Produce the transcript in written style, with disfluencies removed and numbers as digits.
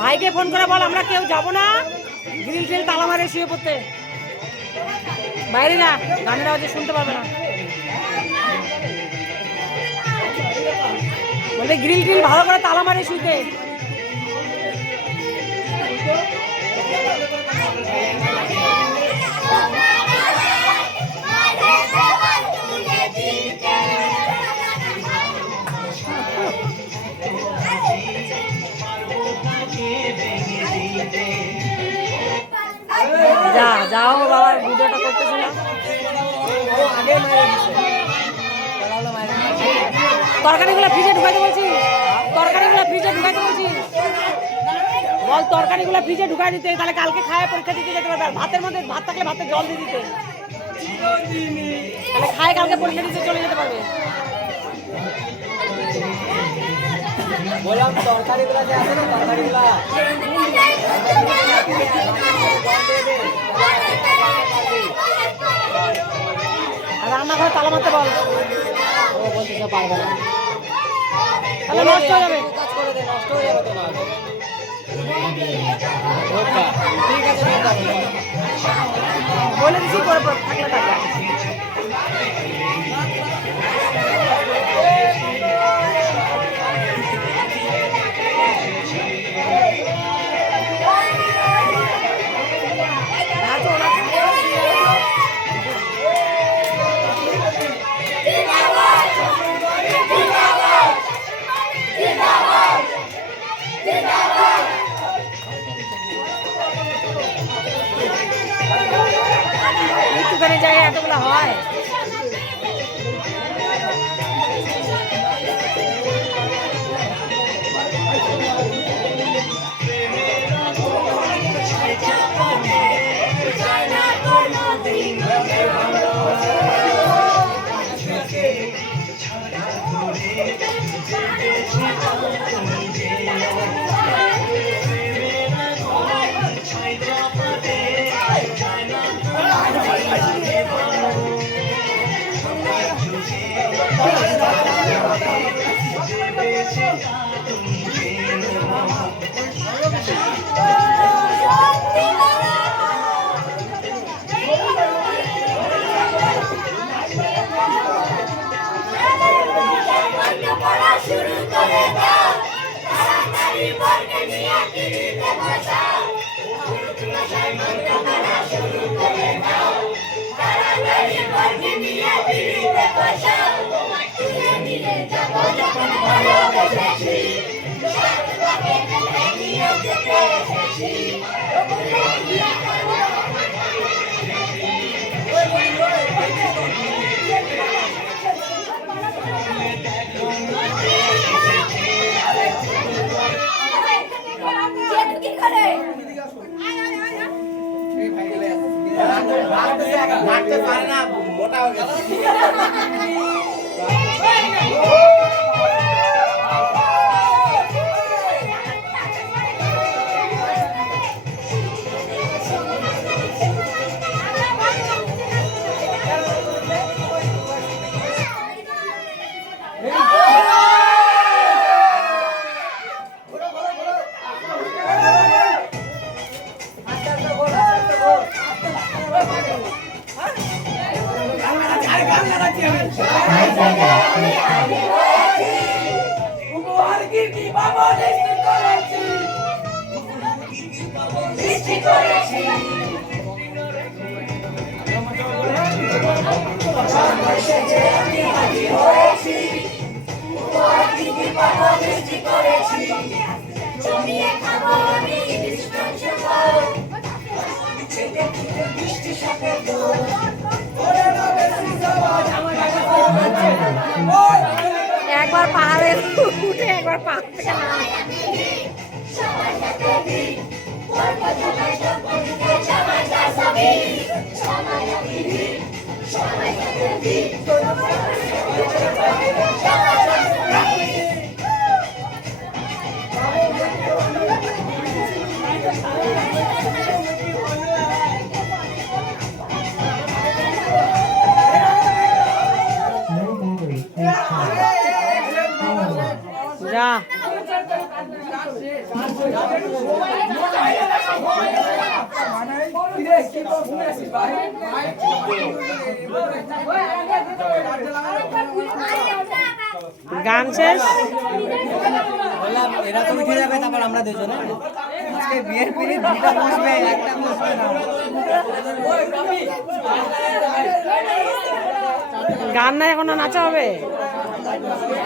ভাইকে ফোন করে বল আমরা কেউ যাবো না, গ্রিল ট্রিল তালা মারে শুয়ে পড়তে, বাইরে না, গানের আওয়াজে শুনতে পারবে না। বলতে গ্রিল ট্রিল ভালো করে তালা মারে শুতে। যাও বাবার ভিডিওটা করতেছে না। তরকারিগুলো ফ্রিজে ঢুকাইতে বলছি, তরকারিগুলো ফ্রিজে ঢুকাইতে বলছি, বল তরকারিগুলো ফ্রিজে ঢুকাই দিতে, তাহলে কালকে খায় পরীক্ষা দিতে যেতে পারবে। আর ভাতের মধ্যে ভাত থাকলে ভাতে জল দিয়ে দিতে, তাহলে খায় কালকে পরীক্ষা দিতে চলে যেতে পারবে। বললাম তরকারিগুলো যে আছে না, তরকারিগুলো আর রান্নাঘরে তালা মারতে বল। ও বলতে পারবে না, তাহলে নষ্ট হয়ে যাবে। কাজ করে দে, নষ্ট হয়ে যাবে তোমার। ঠিক আছে বলে দিচ্ছি করে থাকলে থাকবে। একটুখানি জায়গায় এতগুলো হয়। শুরু করে দাও তাড়াতাড়ি বর্গে নিয়ে কিরিতে বসাও শুরু করে দাও তাড়াতাড়ি বর্গে নিয়ে কিরিতে বসাও তুলে নিয়ে যাব যখন ভালোবেসেছি সত্যকে তুলে নিয়ে যেতে এসেছি হাঁটতে পারে না, মোটা হয়ে গেছে। উপহার কি বাবা সৃষ্টি করেছি সর্বশেষে আমি হাজির হয়ে পাবো মিষ্টি করেছি জমিয়ে খাবো আমি ইলিশ মাংস খাবো খেতে খেতে মিষ্টি সাথে দই একবার পাহাড়ে উঠে একবার পাহাড় থেকে নামে। সবাই সাথে দিন করবো সবাই সম্পর্কে সবাই কাছাবি সবাই দিন সবাই সাথে দিন যা গান শেষ। বললাম এরা তো উঠে যাবে, তারপর আমরা দুজনে আজকে বিয়ের পিড়ি দুইটা বসবে, একটা বসবে না। গান না এখনো নাচা হবে।